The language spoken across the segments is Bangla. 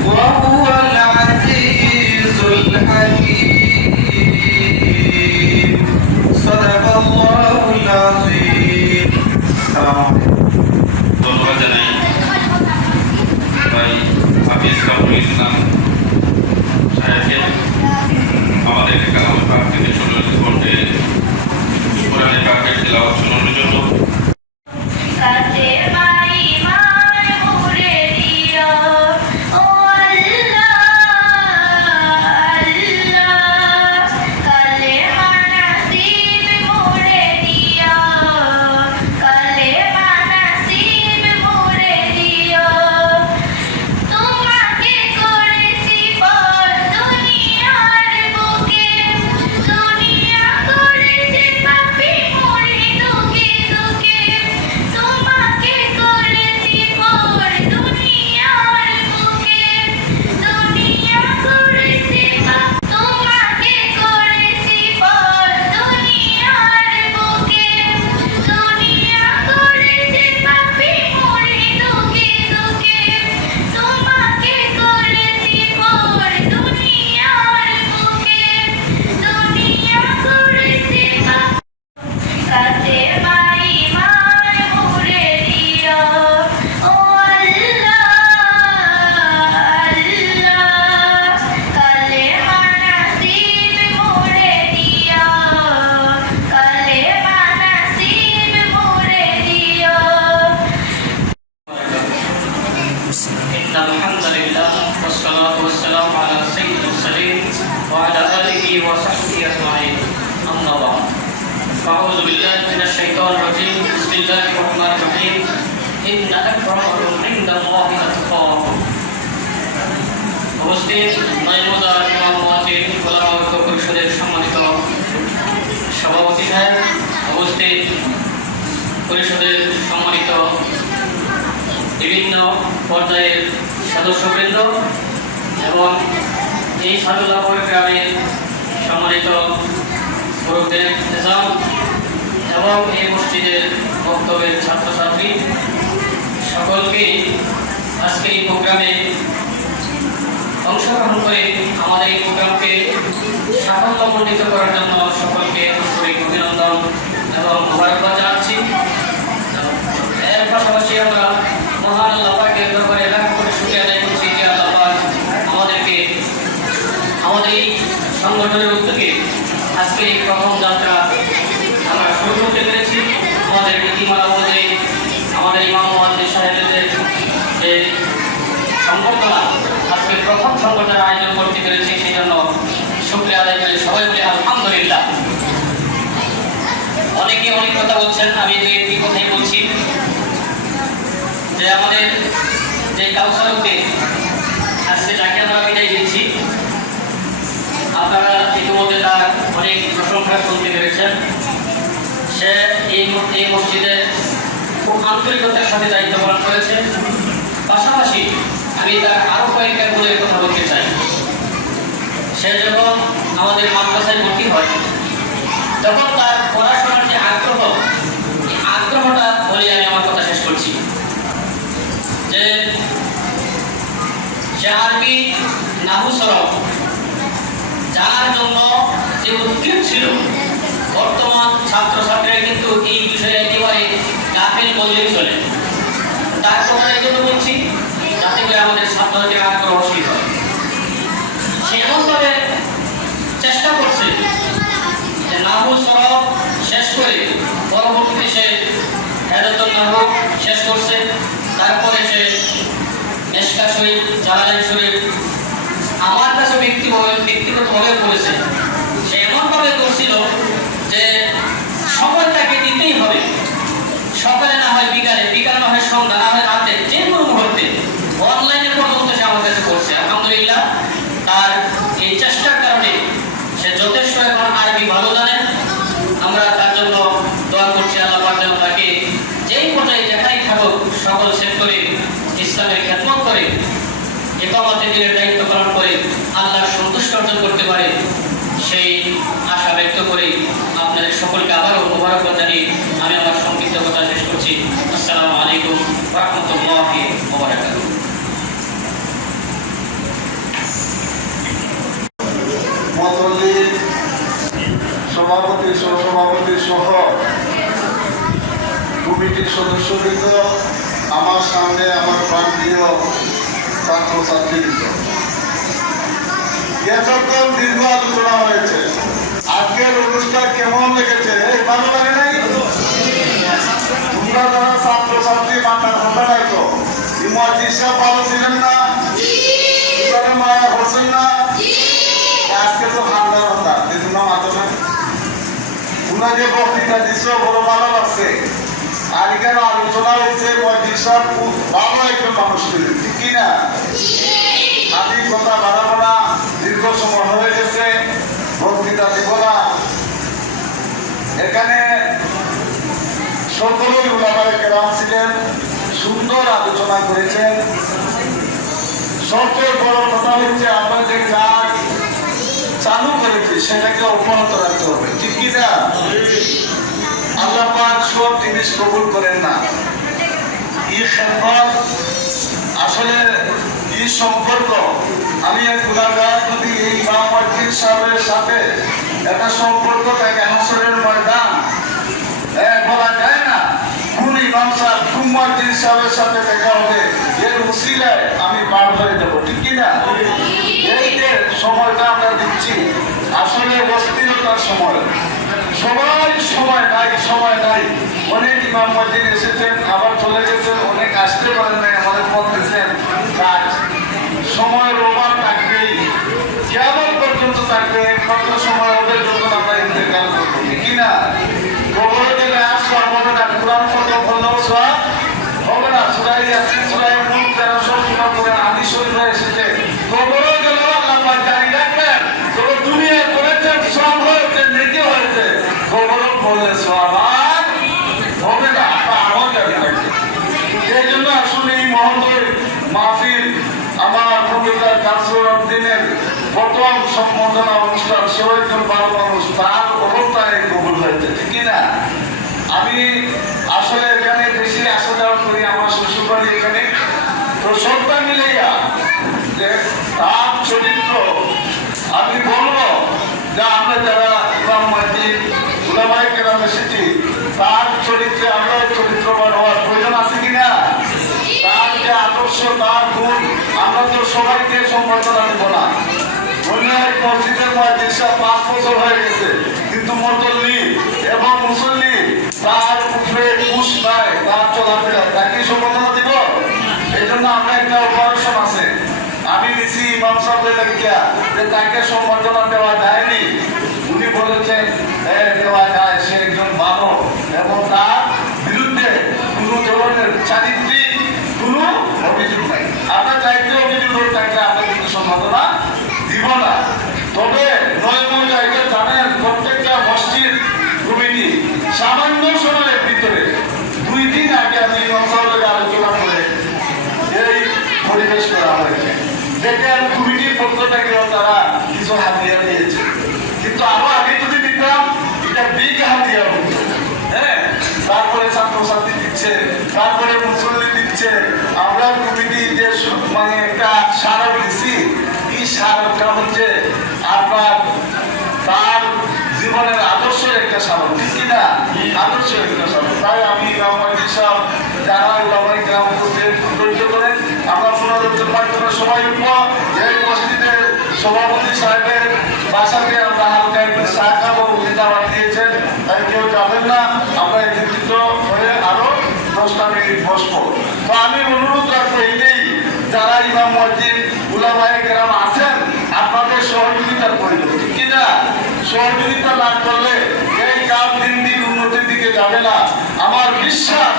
我不喝 وعلى آله وصحبه أجمعين أما بعد فأعوذ بالله من الشيطان الرجيم بسم الله الرحمن الرحيم إن أكرمكم عند الله أتقاكم উপস্থিত নয়মদার ইমাম মহাজির গোলাম ঐক্য পরিষদের সম্মানিত সভাপতি সাহেব উপস্থিত পরিষদের সম্মানিত বিভিন্ন পর্যায়ের সদস্যবৃন্দ এবং এই সাদুল্লাপুর গ্রামের সম্মানিত গুরুদের নিজাম এবং এই মসজিদের বক্তব্যের ছাত্রছাত্রী, সকলকে আজকে এই প্রোগ্রামে অংশগ্রহণ করে আমাদের এই প্রোগ্রামকে সাফল্যমণ্ডিত করার জন্য সকলকে আন্তরিক অভিনন্দন এবং মোবারকবাদ জানাচ্ছি এর পাশাপাশি আমরা মহান আল্লাহ পাকের দরবারে লাখ করে শুকরিয়া আদায় করছি যে আল্লাহ পাক আমাদেরকে আমাদের এই সংগঠনের উদ্যোগে আজকে এই প্রথম যাত্রা আমরা শুরু করতে পেরেছি। আমাদের নীতিমালা অনুযায়ী আমাদের ইমাম মহাদ্দিন সাহেবদের যে সংবর্ধনা, আজকে প্রথম সংগঠনের আয়োজন করতে পেরেছি, সেই জন্য শুক্রিয়া আদায় করে। সবাই বলে আলহামদুলিল্লাহ। অনেকে অনেক কথা বলছেন, আমি দু একটি কথাই বলছি। যে আমাদের যে কাউসার অনেক প্রশংসা শুনতে পেরেছেন সে এই এই মসজিদে খুব আন্তরিকতার সাথে দায়িত্ব পালন করেছে। পাশাপাশি আমি তার আরও কয়েকটা গুণের কথা বলতে চাই। সে যখন আমাদের মাদ্রাসায় ভর্তি হয়, তখন তার পড়াশোনার যে আগ্রহ আগ্রহটা বলে আমি আমার কথা শেষ করছি। যে সে আরবি নাহু সরব জানার জন্য যে উদ্গ্রীব ছিল, বর্তমান ছাত্রছাত্রীরা কিন্তু এই বিষয়ে একেবারে গাফিল বললেই চলে। তার কথা এই জন্য বলছি, যাতে করে আমাদের ছাত্রছাত্রীর আগ্রহশীল হয় সে চেষ্টা করছে যে নাহু সরব শেষ করে পরবর্তীতে সে হেদাতুল নাহু শেষ করছে। তারপরে সে মেশকা শরীফ জালালাইন শরীফ আমার কাছে ব্যক্তিগত ব্যক্তিগতভাবে করেছে সে এমনভাবে করছিল যে সময় তাকে দিতেই হবে সকালে না হয় বিকালে বিকাল না হয় সন্ধ্যা না রাতে যে কোনো মুহূর্তে অনলাইনে পর্যন্ত সে আমার কাছে করছে আলহামদুলিল্লাহ, তার এই চেষ্টার কারণে সে যথেষ্ট এখন আরবি ভালো জানে। আমরা তার জন্য দোয়া করছি, আল্লাহ পাক তাকে যেই পর্যায়ে যেখানেই থাকুক, সকল সেক্টরে ইসলামের খেদমত করে, একামতে দিনের দায়িত্ব পালন করে, আল্লাহর সন্তুষ্ট অর্জন করতে পারে, সেই আশা ব্যক্ত করে আপনাদের সকলকে আবারও মোবারকবাদ জানিয়ে রহমতুল্লাহ মোবারকাত মতলীগ সভাপতি, সহসভাপতি সহ কমিটির সদস্যবৃন্দ, আমার সামনে আমার প্রাণপ্রিয় দীর্ঘ আলোচনা হয়েছে। আজকের অনুষ্ঠান কেমন লেগেছে? ভালো লাগে নাই? তোমরা ছাত্রছাত্রী মান্না সাহেব ভালো ছিলেন না। মায়া করছেন না। আজকে তো ঠান্ডার কথা দিদুন না। মাধ্যমে যে বক্তৃতা দিচ্ছ, বড় ভালো লাগছে। আর এখানে আলোচনা হয়েছে মজিদ সাহেব খুব ভালো একজন মানুষ ছিলেন, ঠিক কি না? আমি কথা বাড়াবো না, দীর্ঘ সময় হয়ে গেছে, বক্তৃতা দিব না। এখানে সকলেই উলামায় কেরাম ছিলেন। সুন্দর আলোচনা করেছেন। সবচেয়ে বড় কথা হচ্ছে আমরা যে কাজ চালু করেছি সেটাকে অব্যাহত রাখতে হবে। ঠিক কি না? আল্লাহ সব জিনিস কবুল করেন না। ই খেদমত আসলে ই সম্পর্ক। আমি এক গুণাগার যদি এই ইমাম মসজিদ সাহেবের সাথে একটা সম্পর্ক থাকে হাসরের ময়দান হ্যাঁ, বলা কোন কোন পার হয়ে যাব, ঠিক কি না এই যে সময়টা আমরা দিচ্ছি, আসলে অস্থিরতার সময়। সময় নাই সময় নাই। অনেক ইমাম এসেছেন, আবার চলে গেছেন, অনেক আসতে পারেন নাই, আমাদের কাজ সময়ের অভাব থাকবেই। কেমন পর্যন্ত থাকবে কত সময় হবে যখন আমরা ইন্তেকাল করব, ঠিক কি না কবরে গেলে আসবার হবে না কোরআন কত বললেও সব হবে না সুরাই আসিন সুরাই মুখ যারা সব শোনা করে আদি শরীফে এসেছে কবরে গেলেও আল্লাহ পাক জারি রাখবেন তবে দুনিয়া করেছেন সব হয়েছে নেকি হয়েছে কবর বলে সব হবে না বা আমার জারি রাখবে এই জন্য আসলে এই মহোদয় মাহফিল আমার কবিতার কাসরুল দিনের প্রথম সম্বোধনা অনুষ্ঠান সেও একজন ভালো মানুষ তার অবস্থায় কবুল হয়েছে ঠিক না আমি আসলে এখানে বেশি আসা যাওয়া করি আমার শ্বশুরবাড়ি এখানে তো সবটা মিলেইয়া যে তার চরিত্র, আমি বলব যে আমরা যারা ইমাম মসজিদ উলামাই কেরাম এসেছি, তার চরিত্রে আমরা চরিত্রবান হওয়ার প্রয়োজন আছে কিনা? তার যে আদর্শ, তার গুণ, আমরা তো সবাইকে সম্বর্ধনা দেব না। এক মসজিদের মসজিদ পাঁচ বছর হয়ে গেছে, কিন্তু মুসল্লি এবং মুসল্লি তার উপরে ঘুষ নাই, তার চলাফেরা। তাকে সম্বর্ধনা তাকে এবং তার বিরুদ্ধে কোনো ধরনের চারিত্রিক কোনো অভিযোগ নাই। আমরা চাইতে অভিযোগ থাকলে আমরা কিন্তু সম্বোধনা দিব না। তবে নয় নয় জায়গায় জানেন প্রত্যেকটা মসজিদ কমিটি সামান্য সময়ের ভিতরে দুই দিন আগে আমি ইমাম সাহেবের আলোচনা করে এই পরিবেশ করা হয়েছে দেখেন কমিটির পক্ষ থেকেও তারা কিছু হাতিয়া দিয়েছে কিন্তু আরও আগে যদি দিতাম এটা বিগ হাতিয়া হতো হ্যাঁ তারপরে ছাত্রছাত্রী দিচ্ছে তারপরে মুসল্লি দিচ্ছে আমরা কমিটি যে স- মানে একটা স্মারক দিছি এই স্মারকটা হচ্ছে আপনার তার জীবনের আদর্শের একটা স্মারক ঠিক কিনা? আদর্শের একটা স্মারক তাই আমি ইমামাজি সব যারা ইমামাই গ্রাম ধৈর্য করেন আমরা পুনরুদ্ধার মাধ্যমে সবাই উঠব। এই উপস্থিতে সভাপতি সাহেবের বাসাতে আমরা হালকা একটু চা খাব উনি দাওয়াত দিয়েছেন তাই কেউ যাবেন না আমরা একত্রিত হয়ে আরও দশটা মিনিট বসবো তো আমি অনুরোধ রাখব এইটাই যারা ইমাম মসজিদ উলামায়ে কেরাম আছেন আপনাদের সহযোগিতার প্রয়োজন ঠিক কি না সহযোগিতা না করলে এই কাজ দিন দিন উন্নতির দিকে যাবে না। আমার বিশ্বাস,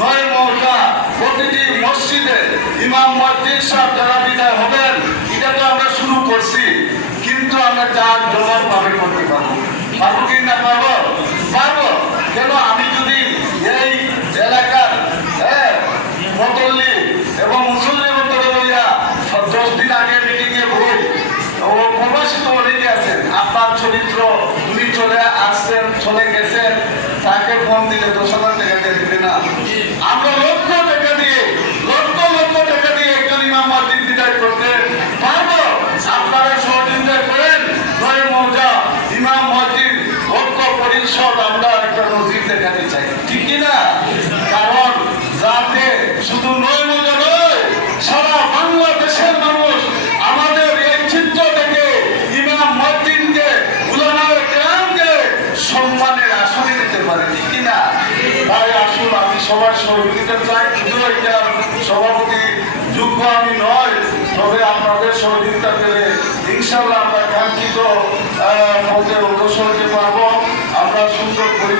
নয় মৌকা প্রতিটি মসজিদে ইমাম মসজিদ সাহেব যারা বিদায় হবেন এটা তো আমরা শুরু করছি। কিন্তু আমরা চার জবাব ভাবে করতে পারব পারব কি না পারব? পারব। কেন? আমি যদি এই এলাকার হ্যাঁ মতল্লি এবং মুসল্লি মতলে লইয়া দশ দিন আগে মিটিংয়ে বই ও প্রবাসিত অনেকে আছেন আপনার চরিত্র উনি চলে আসছেন, চলে গেছেন, তাকে ফোন দিলে দশ হাজার টাকা দিয়ে দিবে না। আমরা লক্ষ টাকা দিয়ে, লক্ষ লক্ষ টাকা দিয়ে একজন ইমাম মসজিদ বিদায় করতে পারব। আপনারা সহযোগিতা করেন নয় মৌজা, ইমাম মসজিদ ঐক্য পরিষদ আমরা একটা নজির দেখাতে চাই। ঠিক কিনা? কারণ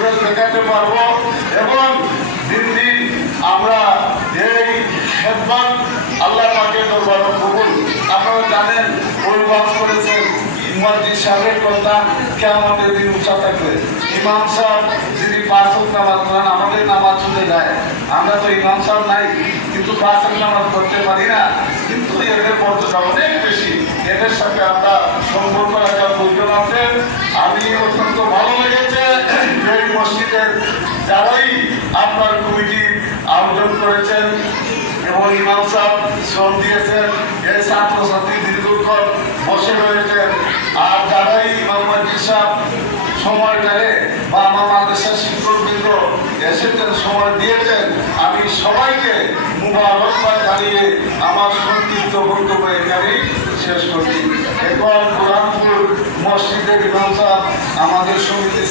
রাখতে পারব এবং দিন দিন আমরা এই খেদমত আল্লাহ পাকের দরবারে কবুল। আপনারা জানেন ওয়াজ করেছেন মসজিদ সাহেবের কথা কেমন দিন উঁচা থাকবে। ইমাম সাহেব যিনি পাঁচ নামাজ পড়েন, আমাদের নামাজ চলে যায়। আমরা তো ইমাম সাহেব নাই, কিন্তু পাঁচ নামাজ পড়তে পারি না। কিন্তু এদের মর্যাদা অনেক বেশি। এদের সাথে আমরা সম্পর্ক রাখার প্রয়োজন আছে। আমি অত্যন্ত ভালো লেগেছে এই মসজিদের যারাই আপনার কমিটি আয়োজন করেছেন এবং ইমাম সাহেব শ্রম দিয়েছেন, এই ছাত্রছাত্রী দীর্ঘক্ষণ বসে রয়েছেন। আর যারাই ইমাম মসজিদ সাহেব সময় দেয় বা আমার মাদ্রাসার শিক্ষকবৃন্দ এসেছেন সময় দিয়েছেন, আমি সবাইকে মুবারকবাদ জানিয়ে আমার সংক্ষিপ্ত বক্তব্য এখানেই শেষ করছি। এরপর কোরআনপুর মসজিদের ইমাম সাহেব আমাদের সমিতি